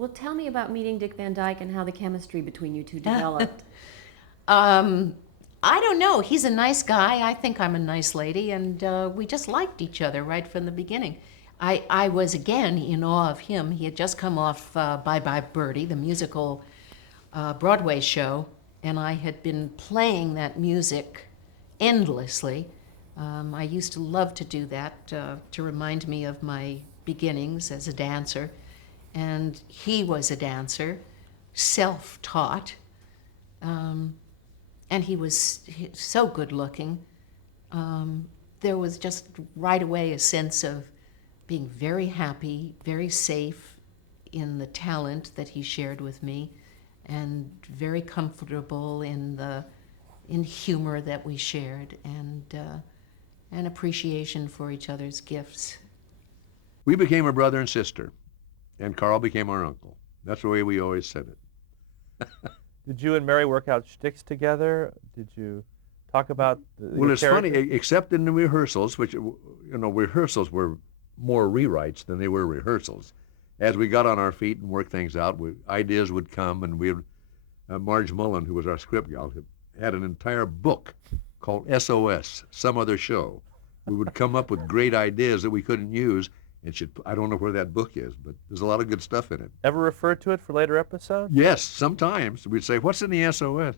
Well, tell me about meeting Dick Van Dyke and how the chemistry between you two developed. Um, I don't know. He's a nice guy. I think I'm a nice lady, and we just liked each other right from the beginning. I was again in awe of him. He had just come off Bye Bye Birdie, the musical Broadway show, and I had been playing that music endlessly. I used to love to do that to remind me of my beginnings as a dancer. And he was a dancer, self-taught, um, and so good looking. There was just right away a sense of being very happy, very safe in the talent that he shared with me, and very comfortable in humor that we shared, and an appreciation for each other's gifts. We became a brother and sister, and Carl became our uncle. That's the way we always said it. Did you and Mary work out shticks together? Did you talk about Well, it's funny, character? except in the rehearsals, which, rehearsals were more rewrites than they were rehearsals. As we got on our feet and worked things out, ideas would come, and Marge Mullen, who was our script gal, had an entire book called SOS, Some Other Show. We would come up with great ideas that we couldn't use, and I don't know where that book is, but there's a lot of good stuff in it. Ever refer to it for later episodes? Yes, sometimes. We'd say, what's in the SOS?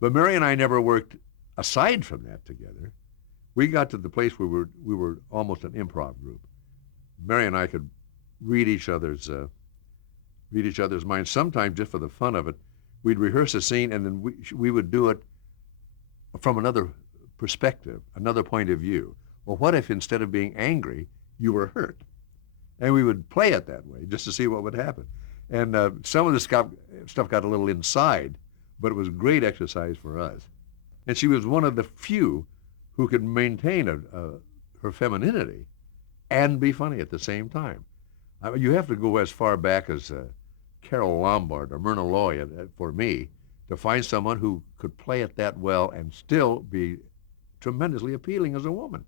But Mary and I never worked aside from that together. We got to the place where we were almost an improv group. Mary and I could read each other's minds. Sometimes, just for the fun of it, we'd rehearse a scene, and then we would do it from another perspective, another point of view. Well, what if instead of being angry, you were hurt? And we would play it that way just to see what would happen. And some of the stuff got a little inside, but it was great exercise for us. And she was one of the few who could maintain her femininity and be funny at the same time. You have to go as far back as Carol Lombard or Myrna Loy for me to find someone who could play it that well and still be tremendously appealing as a woman.